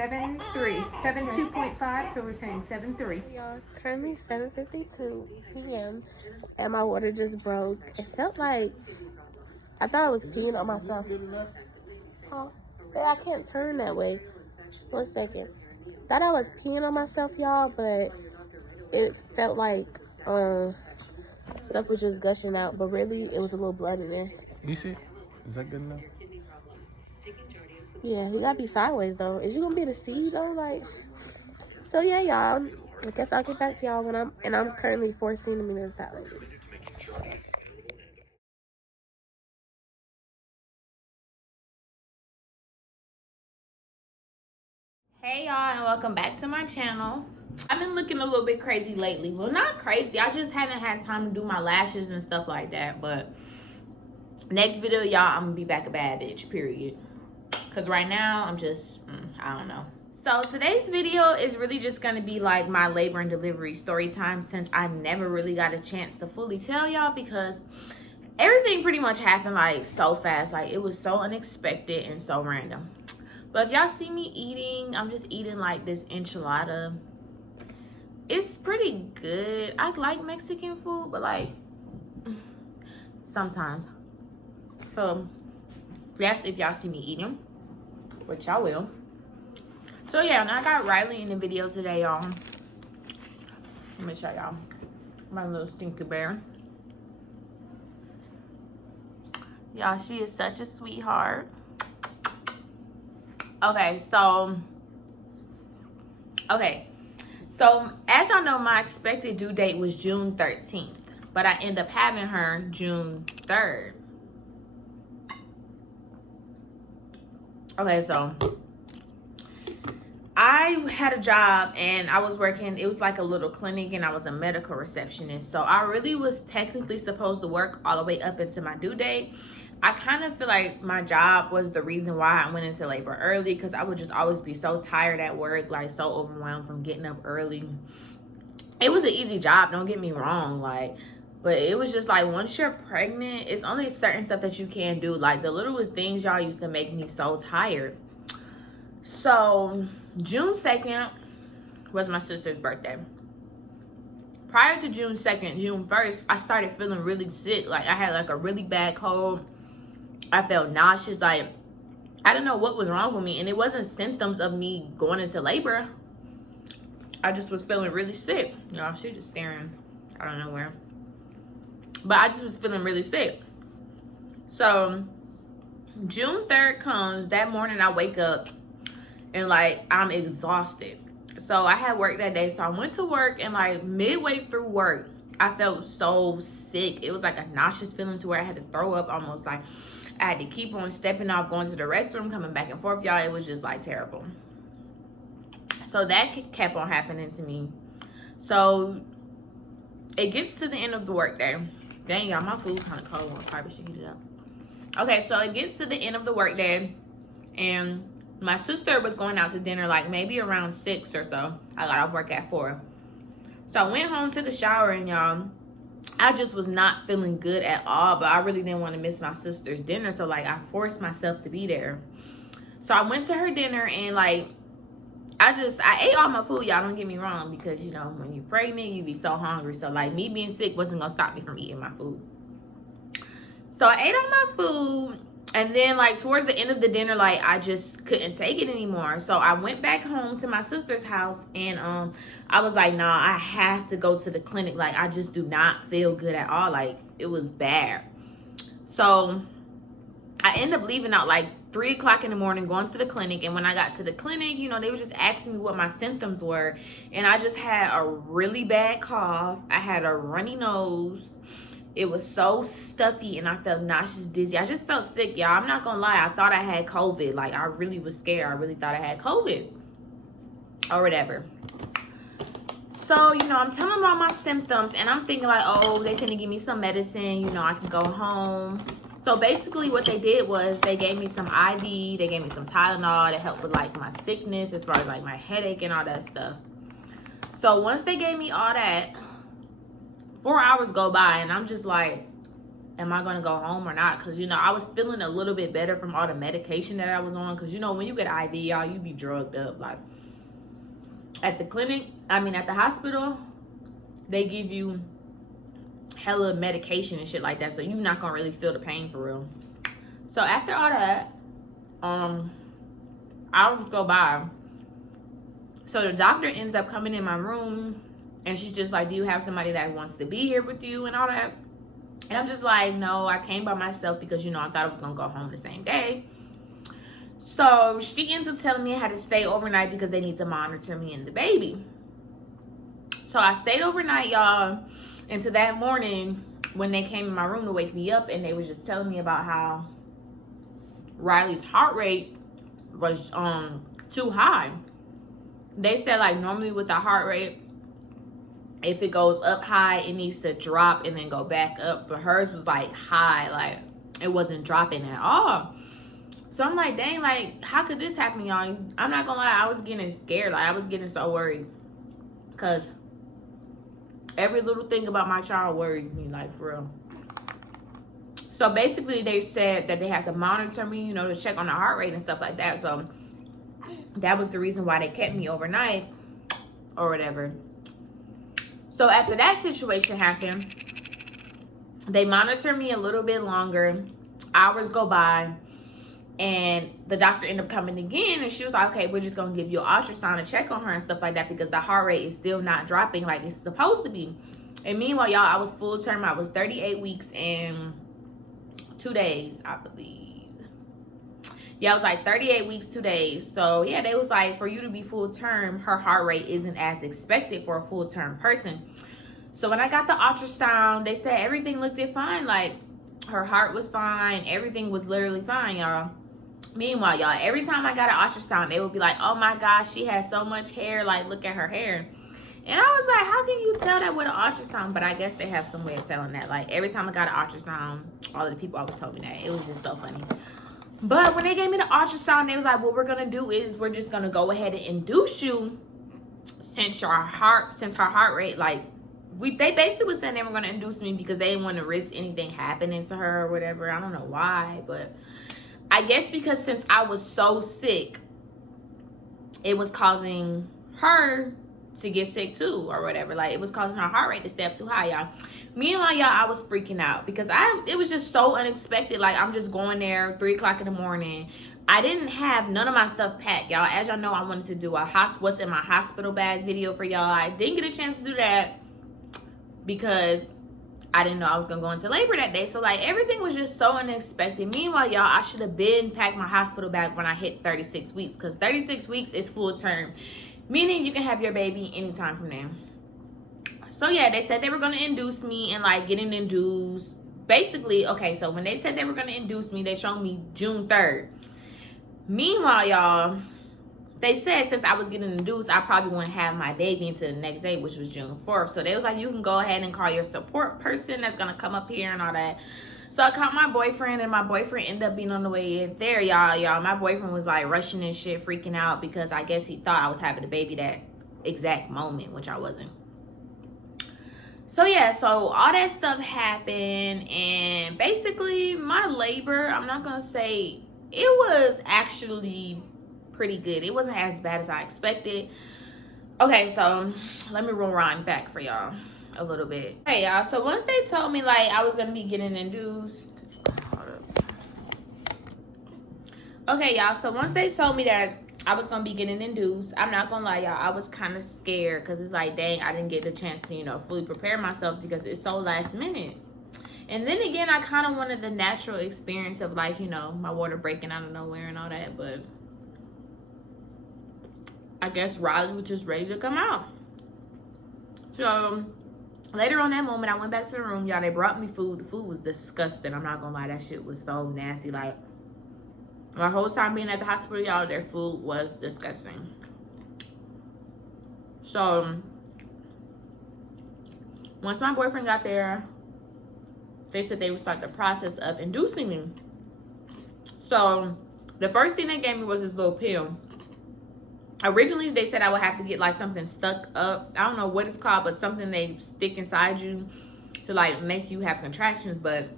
7.5, so we're saying 7.3. Y'all, it's currently 7:52 p.m. and my water just broke. It felt like I thought I was peeing on myself. Oh, babe, I can't turn that way. 1 second. Thought I was peeing on myself, y'all, but it felt like stuff was just gushing out, but really it was a little blood in there. You see? Is that good enough? Yeah, you gotta be sideways though. Is you gonna be able to see though? Like, so yeah, y'all. I guess I'll get back to y'all when I'm currently 4 centimeters dilated. Hey y'all, and welcome back to my channel. I've been looking a little bit crazy lately. Well, not crazy, I just haven't had time to do my lashes and stuff like that. But next video, y'all, I'm gonna be back a bad bitch, period. Because right now I'm just I don't know. So today's video is really just gonna be like my labor and delivery story time, since I never really got a chance to fully tell y'all, because everything pretty much happened like so fast. Like, it was so unexpected and so random. But if y'all see me eating, I'm just eating like this enchilada. It's pretty good. I like Mexican food, but like sometimes. So that's if y'all see me eating, which y'all will. So yeah, and I got Riley in the video today, y'all. Let me show y'all my little stinky bear. Y'all, she is such a sweetheart. Okay, so as y'all know, my expected due date was June 13th, but I ended up having her June 3rd. Okay, so I had a job and I was working, it was like a little clinic, and I was a medical receptionist. So I really was technically supposed to work all the way up into my due date. I kind of feel like my job was the reason why I went into labor early, because I would just always be so tired at work, like so overwhelmed from getting up early. It was an easy job, don't get me wrong, like, but it was just like, once you're pregnant, it's only certain stuff that you can do. Like, the littlest things, y'all, used to make me so tired. So June 2nd was my sister's birthday. Prior to June 2nd, June 1st, I started feeling really sick. Like, I had like a really bad cold. I felt nauseous. Like, I didn't know what was wrong with me, and it wasn't symptoms of me going into labor. I just was feeling really sick. Y'all, she just staring out of nowhere. But I just was feeling really sick. So June 3rd comes. That morning I wake up and like I'm exhausted. So I had work that day. So I went to work, and like midway through work, I felt so sick. It was like a nauseous feeling to where I had to throw up almost. Like, I had to keep on stepping off, going to the restroom, coming back and forth, y'all. It was just like terrible. So that kept on happening to me. So it gets to the end of the work day. Dang, y'all, my food's kind of cold. I probably should heat it up. Okay, so it gets to the end of the work day, and my sister was going out to dinner like maybe around 6 or so. I got off work at 4. So I went home, took a shower, and y'all, I just was not feeling good at all, but I really didn't want to miss my sister's dinner. So like, I forced myself to be there. So I went to her dinner, and like, I ate all my food, y'all, don't get me wrong, because you know, when you're pregnant, you be so hungry. So like, me being sick wasn't gonna stop me from eating my food. So I ate all my food, and then like towards the end of the dinner, like I just couldn't take it anymore. So I went back home to my sister's house, and I was like, nah, I have to go to the clinic. Like, I just do not feel good at all. Like, it was bad. So I ended up leaving out like 3 o'clock in the morning, going to the clinic. And when I got to the clinic, you know, they were just asking me what my symptoms were, and I just had a really bad cough. I had a runny nose. It was so stuffy, and I felt nauseous, dizzy. I just felt sick, y'all. I'm not gonna lie. I thought I had COVID. Like, I really was scared. I really thought I had COVID or whatever. So, you know, I'm telling them all my symptoms, and I'm thinking like, oh, they're gonna give me some medicine. You know, I can go home. So basically what they did was they gave me some IV. They gave me some Tylenol to help with like my sickness, as far as like my headache and all that stuff. So once they gave me all that, 4 hours go by, and I'm just like, am I gonna go home or not? Because, you know, I was feeling a little bit better from all the medication that I was on. Because, you know, when you get IV, y'all, you be drugged up. Like, at the clinic, at the hospital, they give you hella medication and shit like that, so you're not gonna really feel the pain for real. So after all that, hours go by. So the doctor ends up coming in my room, and she's just like, do you have somebody that wants to be here with you and all that? And I'm just like, no, I came by myself because, you know, I thought I was gonna go home the same day. So she ends up telling me I had to stay overnight because they need to monitor me and the baby. So I stayed overnight, y'all, until that morning when they came in my room to wake me up, and they was just telling me about how Riley's heart rate was too high. They said, like, normally with the heart rate, if it goes up high, it needs to drop and then go back up. But hers was like high, like it wasn't dropping at all. So I'm like, dang, like, how could this happen, y'all? I'm not gonna lie, I was getting scared. Like, I was getting so worried, because every little thing about my child worries me, like, for real. So basically, they said that they had to monitor me, you know, to check on the heart rate and stuff like that. So that was the reason why they kept me overnight or whatever. So after that situation happened, they monitor me a little bit longer. Hours go by, and the doctor ended up coming again, and she was like, okay, we're just gonna give you an ultrasound and check on her and stuff like that, because the heart rate is still not dropping like it's supposed to be. And meanwhile, y'all, I was full term. I was 38 weeks and 2 days, I believe. Yeah, I was like 38 weeks, 2 days. So yeah, they was like, for you to be full term, her heart rate isn't as expected for a full term person. So when I got the ultrasound, they said everything looked fine. Like, her heart was fine. Everything was literally fine, y'all. Meanwhile, y'all, every time I got an ultrasound, they would be like, oh my gosh, she has so much hair. Like, look at her hair. And I was like, how can you tell that with an ultrasound? But I guess they have some way of telling that. Like, every time I got an ultrasound, all of the people always told me that. It was just so funny. But when they gave me the ultrasound, they was like, what we're going to do is we're just going to go ahead and induce you since her heart rate, like, they basically was saying they were going to induce me because they didn't want to risk anything happening to her or whatever. I don't know why, but I guess because since I was so sick, it was causing her to get sick too or whatever. Like, it was causing her heart rate to stay up too high, y'all. Meanwhile, y'all, I was freaking out because it was just so unexpected. Like, I'm just going there 3 o'clock in the morning. I didn't have none of my stuff packed, y'all. As y'all know, I wanted to do a what's in my hospital bag video for y'all. I didn't get a chance to do that because I didn't know I was gonna go into labor that day. So, like, everything was just so unexpected. Meanwhile, y'all, I should have been packed my hospital bag when I hit 36 weeks, because 36 weeks is full term, meaning you can have your baby anytime from there. So yeah, they said they were gonna induce me and like getting induced. Basically, okay, so when they said they were gonna induce me, they showed me June 3rd. Meanwhile, y'all, they said since I was getting induced, I probably wouldn't have my baby until the next day, which was June 4th. So they was like, you can go ahead and call your support person that's gonna come up here and all that. So I called my boyfriend, and my boyfriend ended up being on the way there, y'all. My boyfriend was like rushing and shit, freaking out, because I guess he thought I was having a baby that exact moment, which I wasn't. So yeah, so all that stuff happened, and basically my labor, I'm not gonna say, it was actually pretty good. It wasn't as bad as I expected. Okay, so let me rewind back for y'all a little bit. Hey y'all, so once they told me like I was gonna be getting induced, okay y'all, so once they told me that I was gonna be getting induced, I'm not gonna lie, y'all, I was kind of scared, because it's like, dang, I didn't get the chance to, you know, fully prepare myself, because it's so last minute. And then again, I kind of wanted the natural experience of, like, you know, my water breaking out of nowhere and all that. But I guess Riley was just ready to come out. So later on that moment, I went back to the room, y'all. They brought me food. The food was disgusting. I'm not gonna lie, that shit was so nasty. Like, my whole time being at the hospital, y'all, their food was disgusting. So once my boyfriend got there, they said they would start the process of inducing me. So the first thing they gave me was this little pill. Originally, they said I would have to get like something stuck up. I don't know what it's called, but something they stick inside you to like make you have contractions. But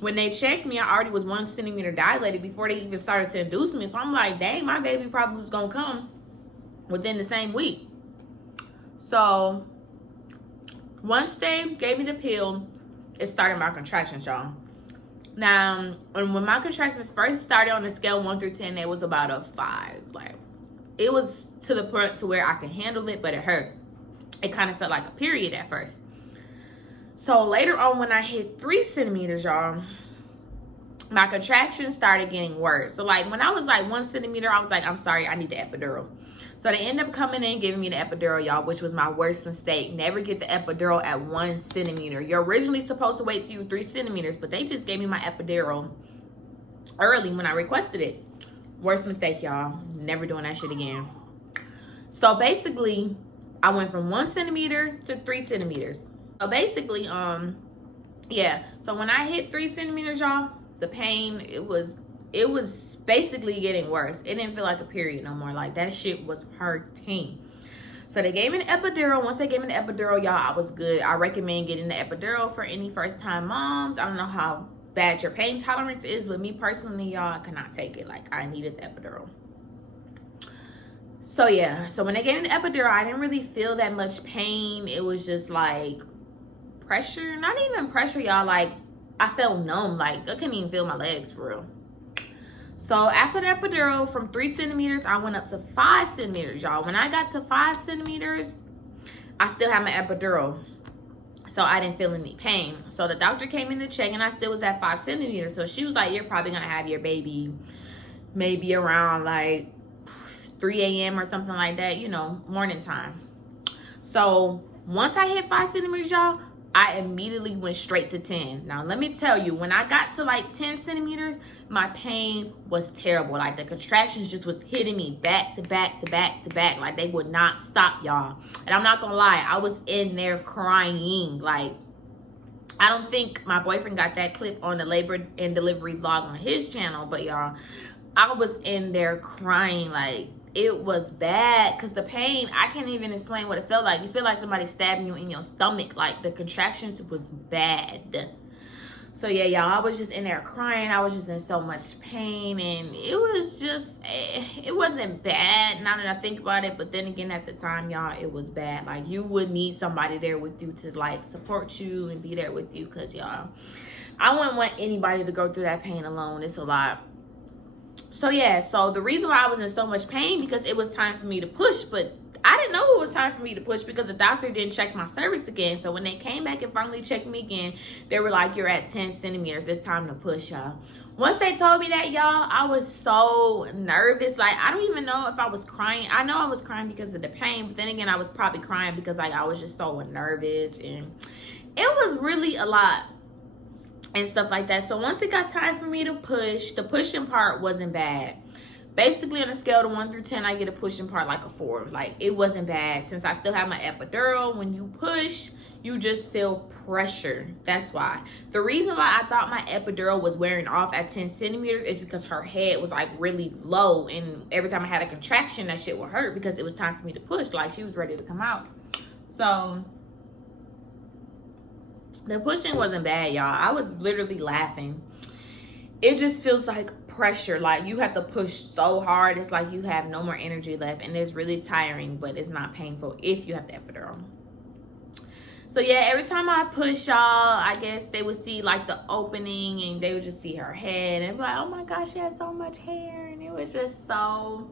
when they checked me, I already was 1 centimeter dilated before they even started to induce me. So I'm like, dang, my baby probably was gonna come within the same week. So once they gave me the pill, it started my contractions, y'all. Now, when my contractions first started on a scale 1 through 10, it was about a 5. Like, it was to the point to where I could handle it, but it hurt. It kind of felt like a period at first. So later on, when I hit 3 centimeters, y'all, my contractions started getting worse. So like when I was like 1 centimeter, I was like, I'm sorry, I need the epidural. So they ended up coming in and giving me the epidural, y'all, which was my worst mistake. Never get the epidural at 1 centimeter. You're originally supposed to wait till you 3 centimeters, but they just gave me my epidural early when I requested it. Worst mistake, y'all. Never doing that shit again. So basically, I went from 1 centimeter to 3 centimeters. So basically, yeah. So when I hit 3 centimeters, y'all, the pain, it was basically getting worse. It didn't feel like a period no more. Like, that shit was hurting. So they gave me the epidural. Once they gave me the epidural, y'all, I was good. I recommend getting the epidural for any first-time moms. I don't know how bad your pain tolerance is, but me personally, y'all, I cannot take it. Like, I needed the epidural. So yeah, so when they gave me the epidural, I didn't really feel that much pain. It was just like pressure. Not even pressure, y'all. Like, I felt numb. Like, I couldn't even feel my legs for real. So after the epidural, from 3 centimeters, I went up to 5 centimeters, y'all. When I got to 5 centimeters, I still had my epidural. So I didn't feel any pain. So the doctor came in to check, and I still was at 5 centimeters. So she was like, you're probably going to have your baby maybe around like 3 a.m. or something like that, you know, morning time. So once I hit 5 centimeters, y'all, I immediately went straight to 10. Now, let me tell you, when I got to like 10 centimeters, my pain was terrible. Like, the contractions just was hitting me back to back to back to back. Like, they would not stop, y'all. And I'm not gonna lie, I was in there crying. Like, I don't think my boyfriend got that clip on the labor and delivery vlog on his channel, but y'all, I was in there crying. Like, it was bad, because the pain, I can't even explain what it felt like. You feel like somebody stabbing you in your stomach. Like, the contractions was bad. So yeah, y'all, I was just in there crying. I was just in so much pain, and it was just, it wasn't bad now that I think about it, but then again, at the time, y'all, it was bad. Like, you would need somebody there with you to like support you and be there with you, because y'all, I wouldn't want anybody to go through that pain alone. It's a lot. So yeah, so the reason why I was in so much pain, because it was time for me to push, but I didn't know it was time for me to push because the doctor didn't check my cervix again. So when they came back and finally checked me again, they were like, you're at 10 centimeters. It's time to push, y'all. Once they told me that, y'all, I was so nervous. Like, I don't even know if I was crying. I know I was crying because of the pain, but then again, I was probably crying because like I was just so nervous, and it was really a lot and stuff like that. So once it got time for me to push, the pushing part wasn't bad. Basically, on a scale of 1 through 10, I get a pushing part like a 4. Like, it wasn't bad. Since I still have my epidural, when you push, you just feel pressure. That's why. The reason why I thought my epidural was wearing off at 10 centimeters is because her head was like really low, and every time I had a contraction, that shit would hurt because it was time for me to push. Like, she was ready to come out. So the pushing wasn't bad, y'all. I was literally laughing. It just feels like pressure. Like, you have to push so hard. It's like you have no more energy left, and it's really tiring, but it's not painful if you have the epidural. So yeah, every time I push, y'all, I guess they would see like the opening, and they would just see her head and be like, oh my gosh, she has so much hair. And it was just so,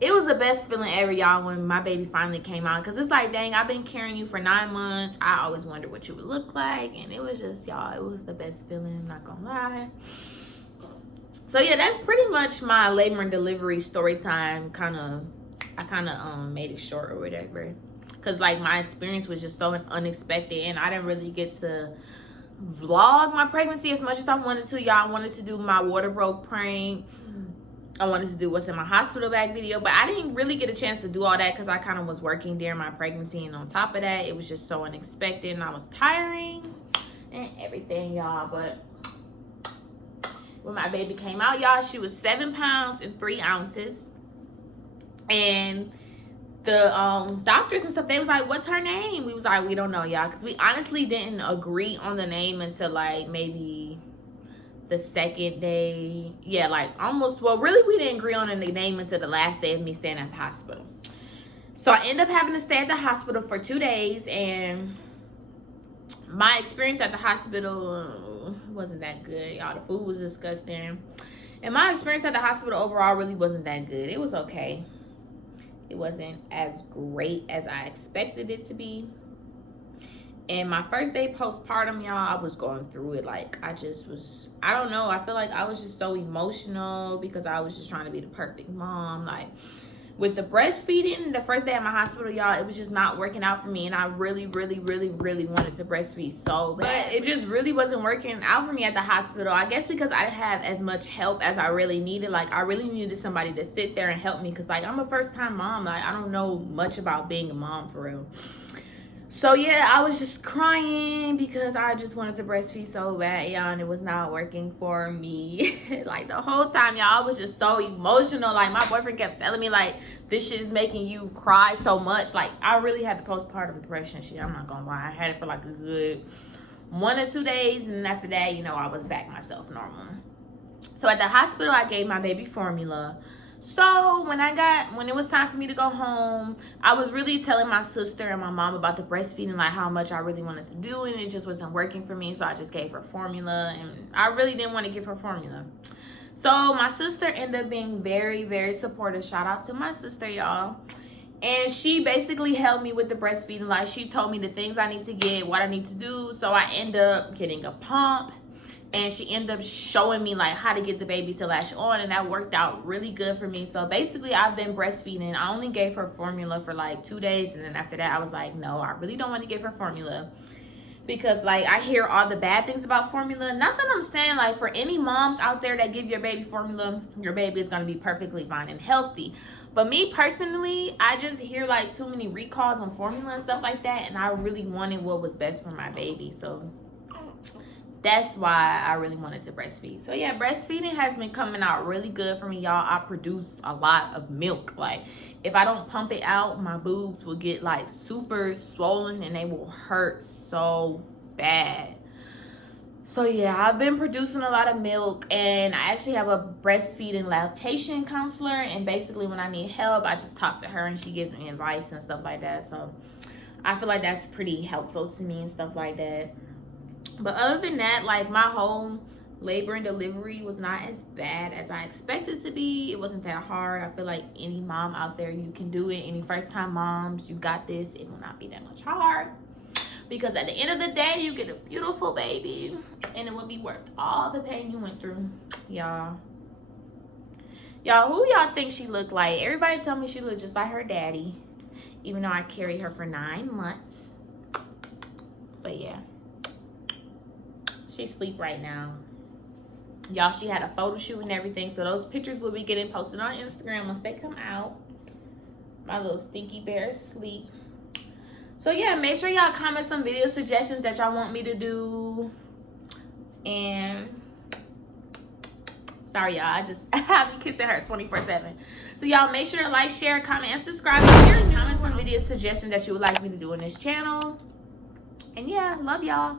it was the best feeling ever, y'all, when my baby finally came out. Because it's like, dang, I've been carrying you for 9 months. I always wondered what you would look like. And it was just, y'all, it was the best feeling, I'm not gonna lie. So yeah, that's pretty much my labor and delivery story time. I kind of made it short or whatever. Because like my experience was just so unexpected, and I didn't really get to vlog my pregnancy as much as I wanted to, y'all. I wanted to do my water broke prank. I wanted to do what's in my hospital bag video, but I didn't really get a chance to do all that because I kind of was working during my pregnancy, and on top of that, it was just so unexpected, and I was tiring and everything, y'all. But when my baby came out, y'all, she was 7 pounds and 3 ounces, and the doctors and stuff, they was like, what's her name? We was like, we don't know, y'all, because we honestly didn't agree on the name until like maybe the second day. Yeah, like almost, well, really we didn't agree on the name until the last day of me staying at the hospital. So I ended up having to stay at the hospital for 2 days, and my experience at the hospital wasn't that good, y'all. The food was disgusting, and my experience at the hospital overall really wasn't that good. It was okay. It wasn't as great as I expected it to be. And my first day postpartum, y'all, I was going through it. Like, I don't know, I feel like I was just so emotional because I was just trying to be the perfect mom. Like, with the breastfeeding, the first day at my hospital, y'all, it was just not working out for me. And I really, really, really, really wanted to breastfeed so bad. But it just really wasn't working out for me at the hospital. I guess because I didn't have as much help as I really needed. Like, I really needed somebody to sit there and help me. Because, like, I'm a first-time mom. Like, I don't know much about being a mom for real. So, yeah, I was just crying because I just wanted to breastfeed so bad, y'all, and it was not working for me. Like, the whole time, y'all, I was just so emotional. Like, my boyfriend kept telling me, like, this shit is making you cry so much. Like, I really had the postpartum depression shit. I'm not gonna lie. I had it for, like, a good 1 or 2 days, and then after that, you know, I was back myself normal. So, at the hospital, I gave my baby formula. So when it was time for me to go home, I was really telling my sister and my mom about the breastfeeding, like how much I really wanted to do, and it just wasn't working for me. So I just gave her formula, and I really didn't want to give her formula. So my sister ended up being very, very supportive. Shout out to my sister, y'all. And she basically helped me with the breastfeeding. Like, she told me the things I need to get, what I need to do. So I ended up getting a pump. And she ended up showing me, like, how to get the baby to latch on. And that worked out really good for me. So, basically, I've been breastfeeding. I only gave her formula for, like, 2 days. And then after that, I was like, no, I really don't want to give her formula. Because, like, I hear all the bad things about formula. Not that I'm saying, like, for any moms out there that give your baby formula, your baby is going to be perfectly fine and healthy. But me, personally, I just hear, like, too many recalls on formula and stuff like that. And I really wanted what was best for my baby. So that's why I really wanted to breastfeed. So yeah, breastfeeding has been coming out really good for me, y'all. I produce a lot of milk. Like, if I don't pump it out, my boobs will get like super swollen and they will hurt so bad. So yeah, I've been producing a lot of milk, and I actually have a breastfeeding lactation counselor, and basically when I need help, I just talk to her and she gives me advice and stuff like that. So I feel like that's pretty helpful to me and stuff like that. But other than that, like, my whole labor and delivery was not as bad as I expected it to be. It wasn't that hard. I feel like any mom out there, you can do it. Any first-time moms, you got this. It will not be that much hard. Because at the end of the day, you get a beautiful baby. And it will be worth all the pain you went through. Y'all, who y'all think she looked like? Everybody tell me she looked just like her daddy. Even though I carried her for 9 months. But yeah. She asleep right now. Y'all, she had a photo shoot and everything. So those pictures will be getting posted on Instagram once they come out. My little stinky bear is asleep. So yeah, make sure y'all comment some video suggestions that y'all want me to do. And sorry, y'all, I just have me kissing her 24/7. So y'all, make sure to like, share, comment, and subscribe. Comment some video suggestions that you would like me to do on this channel. And yeah, love y'all.